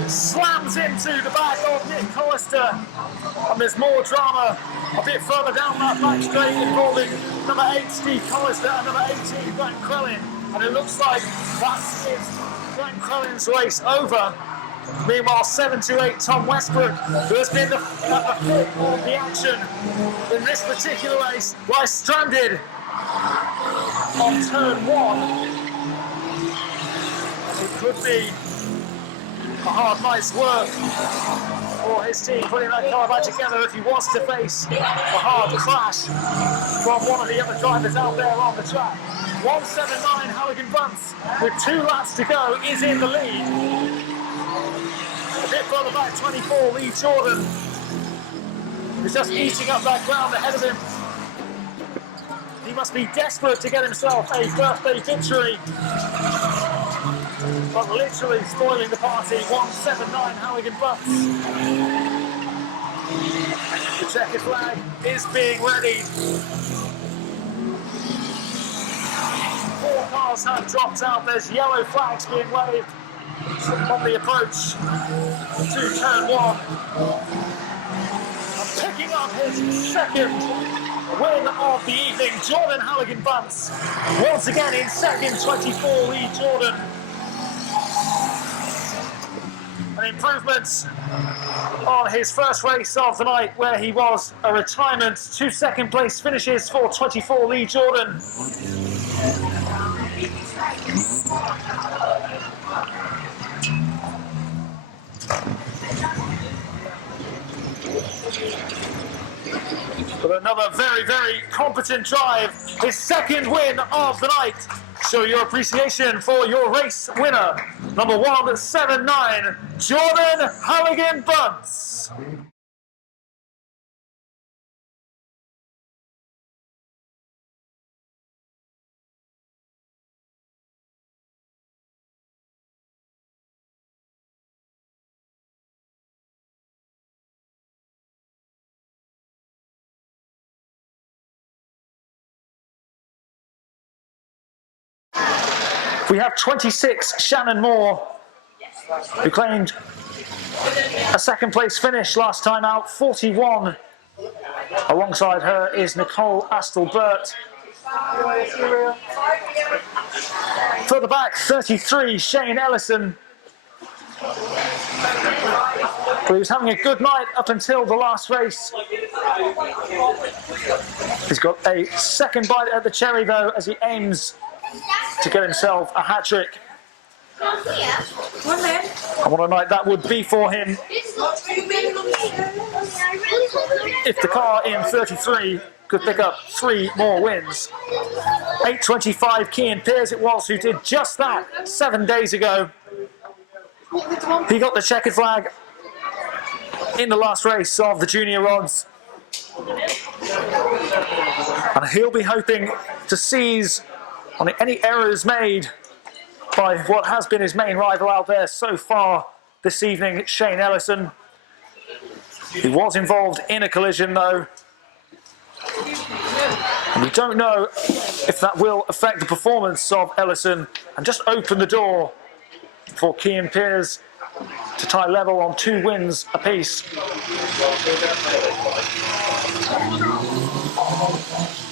slams into the back of Nick Collister. And there's more drama a bit further down that back straight involving number 8 Steve Collister and number 18 Glenn Crellin. And it looks like that is Glenn Crellin's race over. Meanwhile, 728 Tom Westbrook, who has been at the foot of the action in this particular race, lies stranded on turn 1. It could be a hard night's work for his team putting that car back together if he was to face a hard crash from one of the other drivers out there on the track. 179 Halligan Bunce, with 2 laps to go, is in the lead. A bit further back, 24 Lee Jordan, who's just eating up that ground ahead of him. He must be desperate to get himself a birthday victory, but literally spoiling the party. 179 Halligan Bunce. The checkered flag is being readied. 4 cars have dropped out. There's yellow flags being waved on the approach to turn 1. And picking up his second win of the evening, Jordan Halligan Bunce. Once again in second, 24 Lee Jordan. An improvement on his first race of the night where he was a retirement. 2 second place finishes for 24 Lee Jordan. But another very, very competent drive. His second win of the night. Show your appreciation for your race winner. Number 179, Jordan Halligan Bunce. We have 26 Shannon Moore, who claimed a second place finish last time out. 41 alongside her is Nicole Astle-Burt. Further back, 33 Shane Ellison, who was having a good night up until the last race. He's got a second bite at the cherry though as he aims to get himself a hat-trick. And what a night that would be for him if the car in 33 could pick up 3 more wins. 8:25 Cian Pearce it was who did just that 7 days ago. He got the checkered flag in the last race of the junior rods. And he'll be hoping to seize on any errors made by what has been his main rival out there so far this evening, Shane Ellison. He was involved in a collision though. And we don't know if that will affect the performance of Ellison and just open the door for Cian Pearce to tie level on 2 wins apiece.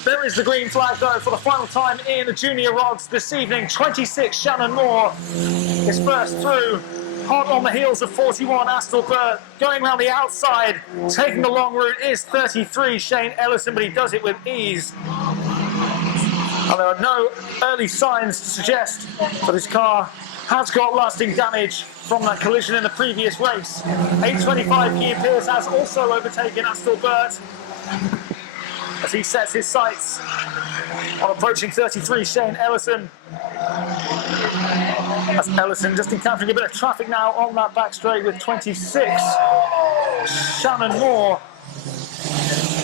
There is the green flag though for the final time in the junior rods this evening. 26 Shannon Moore is first through, hot on the heels of 41 Astle Burt. Going around the outside, taking the long route is 33 Shane Ellison, but he does it with ease. And there are no early signs to suggest that his car has got lasting damage from that collision in the previous race. 8:25 Cian Pearce has also overtaken Astle Burt as he sets his sights on approaching 33 Shane Ellison. As Ellison just encountering a bit of traffic now on that back straight with 26 Shannon Moore.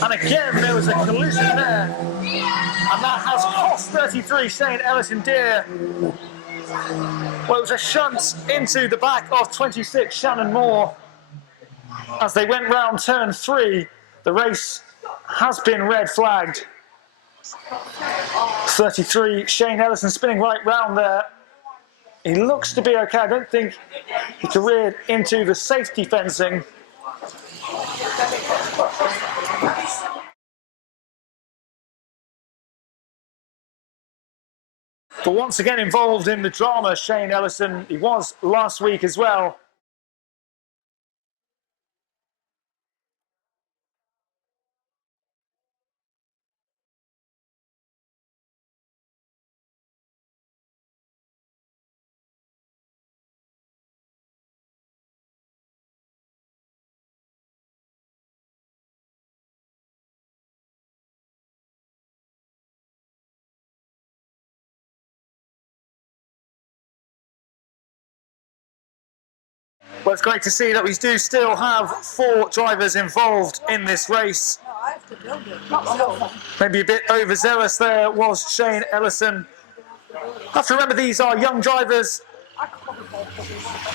And again there was a collision there, and that has cost 33 Shane Ellison dear. Well, it was a shunt into the back of 26 Shannon Moore. As they went round turn 3, the race has been red flagged. 33 Shane Ellison spinning right round there. He looks to be okay. I don't think he careered into the safety fencing. But once again involved in the drama, Shane Ellison. He was last week as well. Well, it's great to see that we do still have 4 drivers involved in this race. Maybe a bit overzealous there was Shane Ellison. Have to remember these are young drivers.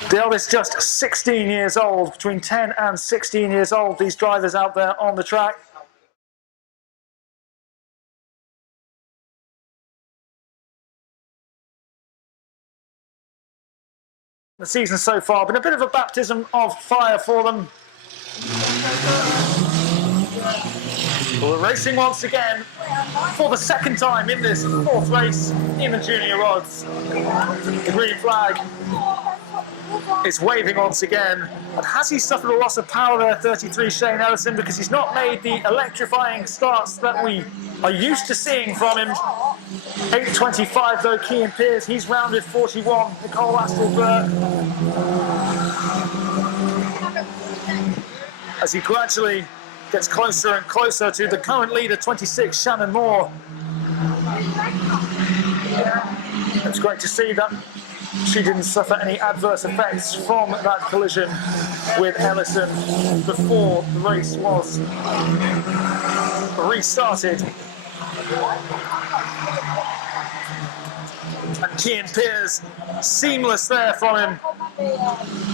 The eldest just 16 years old, between 10 and 16 years old, these drivers out there on the track. The season so far been a bit of a baptism of fire for them. Well, we're racing once again for the second time in this 4th race in the junior rods. The green flag is waving once again. And has he suffered a loss of power there, 33 Shane Ellison, because he's not made the electrifying starts that we are used to seeing from him. 8:25 though, Cian Pearce, he's rounded 41, Nicole Astle Burt. As he gradually gets closer and closer to the current leader, 26 Shannon Moore. It's great to see that she didn't suffer any adverse effects from that collision with Ellison before the race was restarted. And Cian Pearce, seamless there from him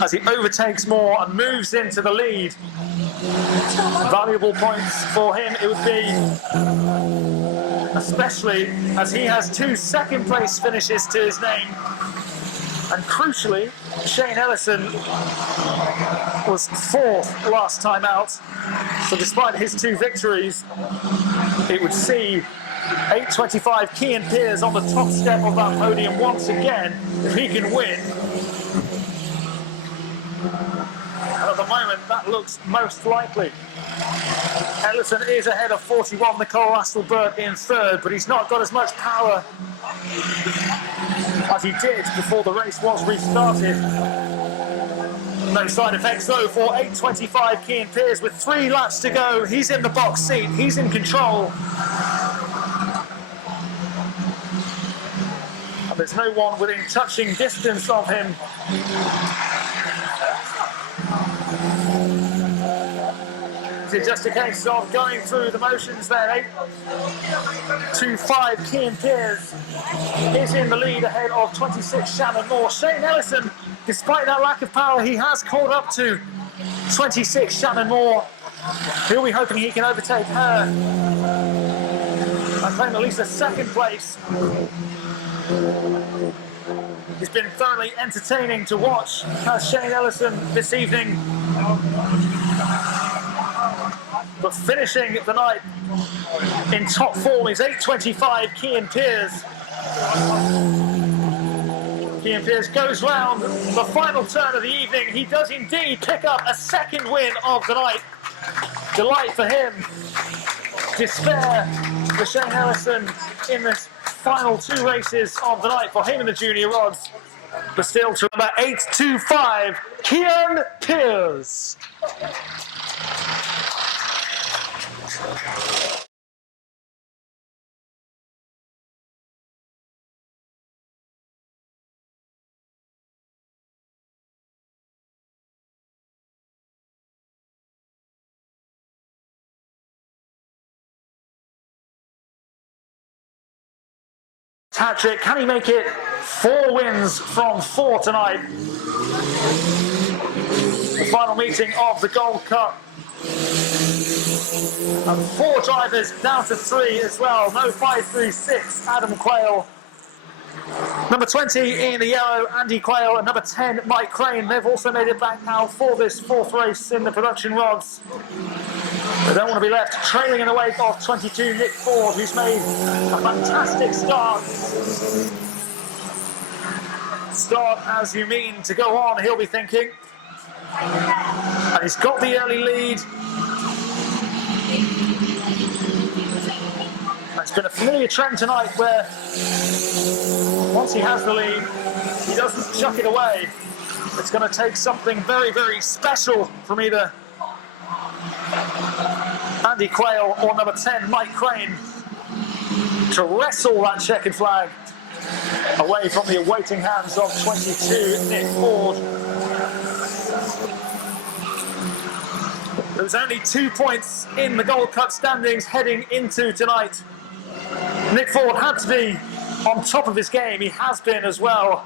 as he overtakes Moore and moves into the lead. Valuable points for him it would be, especially as he has 2 second place finishes to his name. And crucially, Shane Ellison was 4th last time out. So despite his 2 victories, it would see 8:25 Cian Pearce on the top step of that podium once again, if he can win. And at the moment, that looks most likely. Ellison is ahead of 41 Nicole Astle Burt in 3rd, but he's not got as much power as he did before the race was restarted. No side effects though for 8.25 Cian Pearce with 3 laps to go. He's in the box seat, he's in control. And there's no one within touching distance of him. It's just a case of going through the motions there. 8.25 Cian Pearce is in the lead ahead of 26 Shannon Moore. Shane Ellison, despite that lack of power, he has caught up to 26 Shannon Moore. He'll be hoping he can overtake her and claim at least a second place. It's been thoroughly entertaining to watch as Shane Ellison this evening. But finishing the night in top form is 8.25 Cian Pearce. Cian Pearce goes round the final turn of the evening. He does indeed pick up a second win of the night. Delight for him. Despair for Shane Ellison in this final 2 races of the night for him in the junior rods. But still to number 8.25 Cian Pearce. Hat-trick, can he make it 4 wins from 4 tonight? The final meeting of the Gold Cup. And 4 drivers down to 3 as well. No 5.36, Adam Quayle. Number 20 in the yellow, Andy Quayle, and number 10, Mike Crane. They've also made it back now for this 4th race in the production rods. They don't want to be left trailing in the wake of 22 Nick Ford, who's made a fantastic start. Start as you mean to go on, he'll be thinking. And he's got the early lead. It's been a familiar trend tonight where once he has the lead, he doesn't chuck it away. It's going to take something very, very special from either Andy Quayle or number 10, Mike Crane, to wrestle that checkered flag away from the awaiting hands of 22 Nick Ford. There was only 2 points in the Gold Cup standings heading into tonight. Nick Ford had to be on top of his game. He has been as well.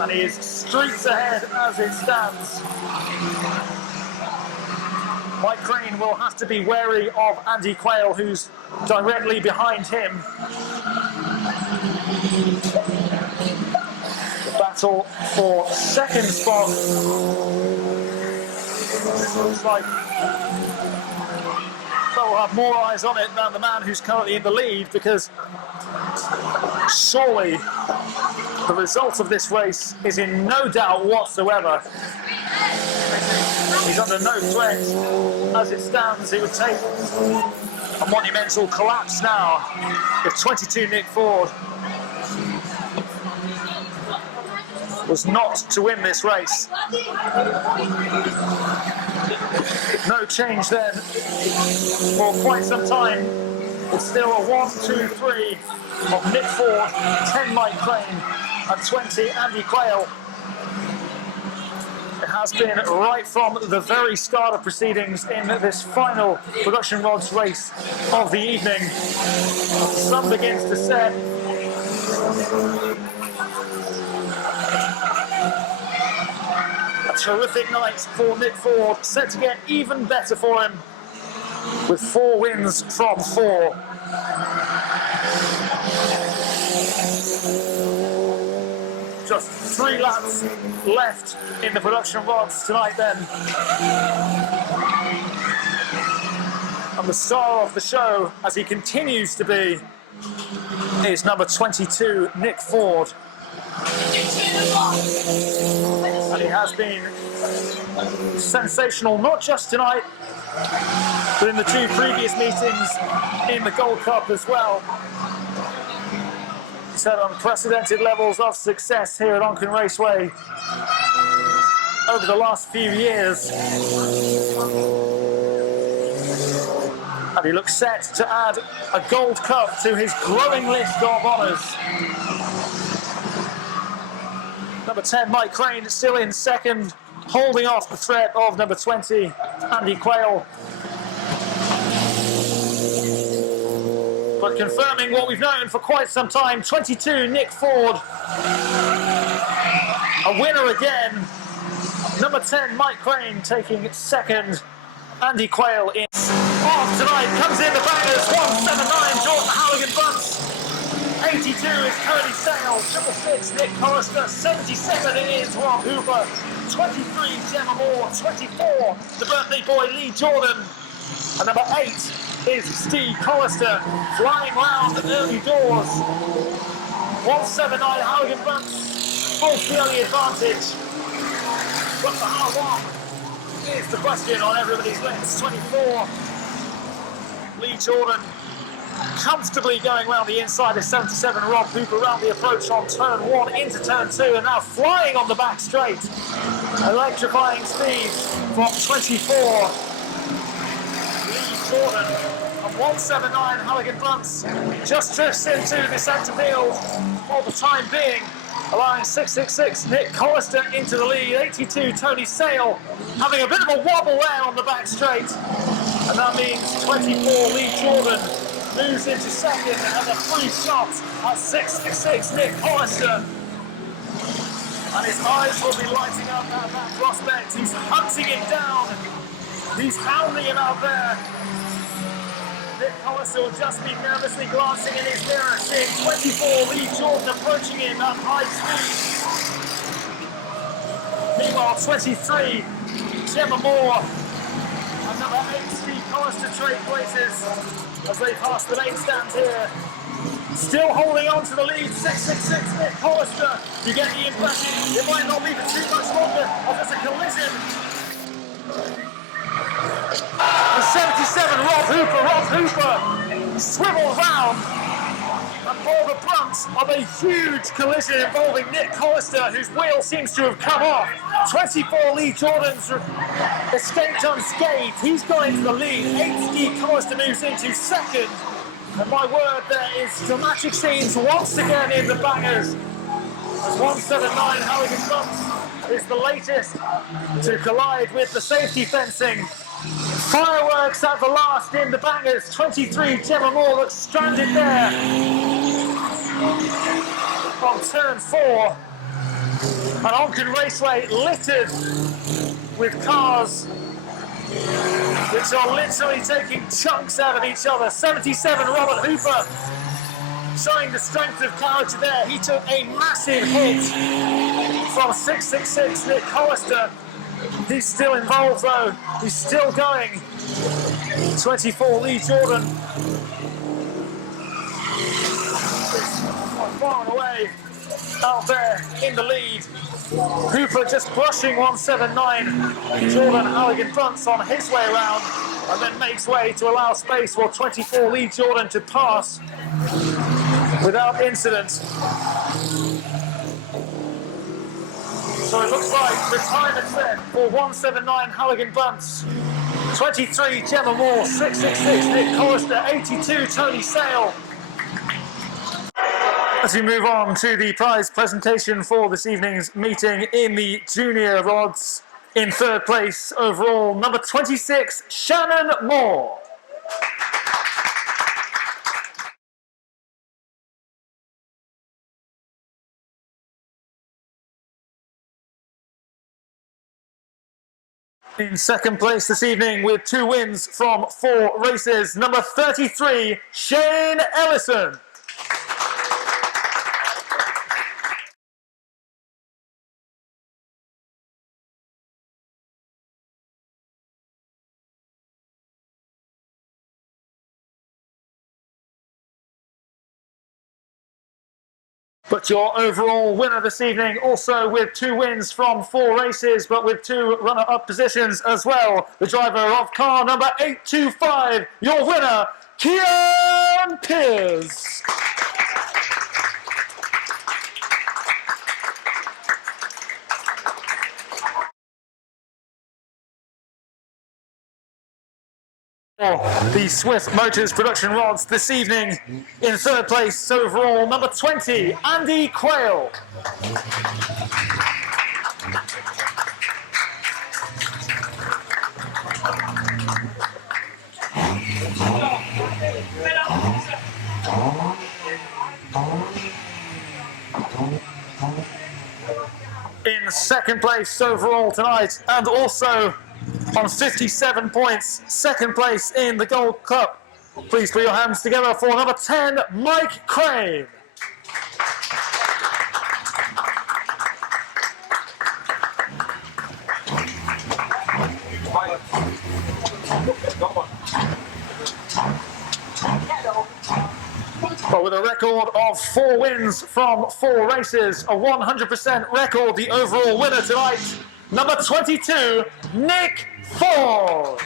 And he is streets ahead as it stands. Mike Crane will have to be wary of Andy Quayle, who's directly behind him. The battle for second spot. It looks like they'll have more eyes on it than the man who's currently in the lead, because surely the result of this race is in no doubt whatsoever. He's under no threat. As it stands, he would take a monumental collapse now if 22 Nick Ford was not to win this race. No change then for quite some time. It's still a 1, 2, 3 of Nick Ford, 10 Mike Crane, and 20 Andy Quayle. It has been right from the very start of proceedings in this final production rods race of the evening. The sun begins to set. A terrific night for Nick Ford, set to get even better for him with 4 wins from 4. Just 3 laps left in the production rods tonight then. And the star of the show, as he continues to be, is number 22, Nick Ford. And he has been sensational, not just tonight, but in the 2 previous meetings in the Gold Cup as well. set unprecedented levels of success here at Onchan Raceway over the last few years. And he looks set to add a gold cup to his growing list of honours. Number 10, Mike Crane, still in second, holding off the threat of number 20, Andy Quayle. But confirming what we've known for quite some time, 22, Nick Ford. A winner again. Number 10, Mike Crane, taking second. Andy Quayle in. Off tonight, comes in the bangers, 179, Jordan Halligan Bunce. 82 is Cody Sale, 666, Nick Hollister, 77 it is Rob Hooper, 23 Gemma Moore, 24 the birthday boy Lee Jordan, and number 8 is Steve Hollister, flying round the early doors. 179 Halligan Bunce, holds the early advantage. But for how long is the question on everybody's lips. 24 Lee Jordan comfortably going around the inside of 77 Rob Hooper around the approach on turn 1 into turn 2 and now flying on the back straight. Electrifying speed from 24 Lee Jordan and 179 Halligan Bunce just drifts into the centre field for the time being, allowing 666 Nick Hollister into the lead. 82 Tony Sale having a bit of a wobble there on the back straight, and that means 24 Lee Jordan moves into second and a free shot at 666 Nick Hollister. And his eyes will be lighting up at that prospect. He's hunting him down. He's hounding him out there. Nick Hollister will just be nervously glancing in his mirror, seeing 24 Lee Jordan approaching him at high speed. Meanwhile, 23 Gemma Moore and number 8 Steve Hollister trade places as they pass the main stand here. Still holding on to the lead, 666 Nick Hollister. You get the impression it might not be for too much longer, or there's a collision. The 77 Rob Hooper swivels round and bore the brunt of a huge collision involving Nick Hollister, whose wheel seems to have come off. 24 Lee Jordan's escaped unscathed. He's going to the lead. 8 Steve Hollister moves into second. And my word, there is dramatic scenes once again in the bangers. As 179 Halligan Bunce is the latest to collide with the safety fencing. Fireworks at the last in the bangers. 23 Gemma Moore looks stranded there from turn 4. And Onchan Raceway littered with cars which are literally taking chunks out of each other. 77 Robert Hooper showing the strength of character there. He took a massive hit from 666 Nick Hollister. He's still involved though. He's still going. 24 Lee Jordan is far and away out there in the lead. Hooper just brushing 179 Jordan Halligan Bunce on his way around and then makes way to allow space for 24 Lee Jordan to pass without incident. So it looks like retirement set for 179 Halligan Bunce. 23 Gemma Moore, 666 Nick Hollister, 82 Tony Sale. As we move on to the prize presentation for this evening's meeting in the junior rods, in third place overall, number 26, Shannon Moore. In second place this evening with 2 wins from 4 races, number 33, Shane Ellison. But your overall winner this evening, also with 2 wins from 4 races, but with 2 runner-up positions as well. The driver of car number 825, your winner, Kian Pearce. The Swift Motors production rods this evening. In third place overall, number 20, Andy Quayle. In second place overall tonight, and also on 57 points, second place in the Gold Cup. Please put your hands together for number 10, Mike Crane. But with a record of 4 wins from 4 races, a 100% record, the overall winner tonight, number 22, Nick Ford.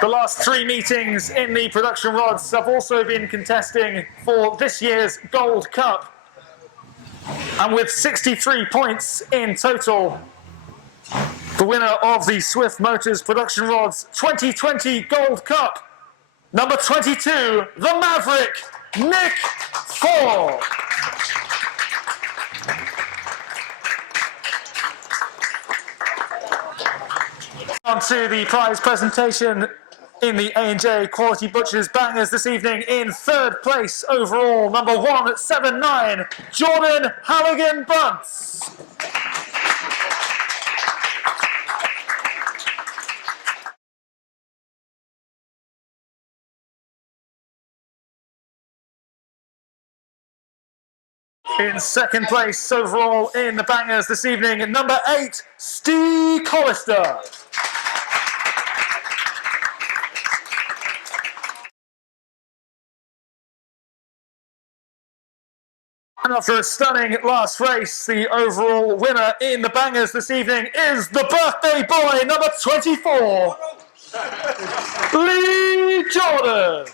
The last 3 meetings in the production rods have also been contesting for this year's Gold Cup. And with 63 points in total, the winner of the Swift Motors Production Rods 2020 Gold Cup, number 22, the Maverick, Nick Ford. On to the prize presentation in the A&J Quality Butchers Bangers this evening. In third place overall, number 179, Jordan Halligan Bunce. In second place overall in the Bangers this evening, number 8, Steve Collister. And after a stunning last race, the overall winner in the Bangers this evening is the birthday boy, number 24, Lee Jordan.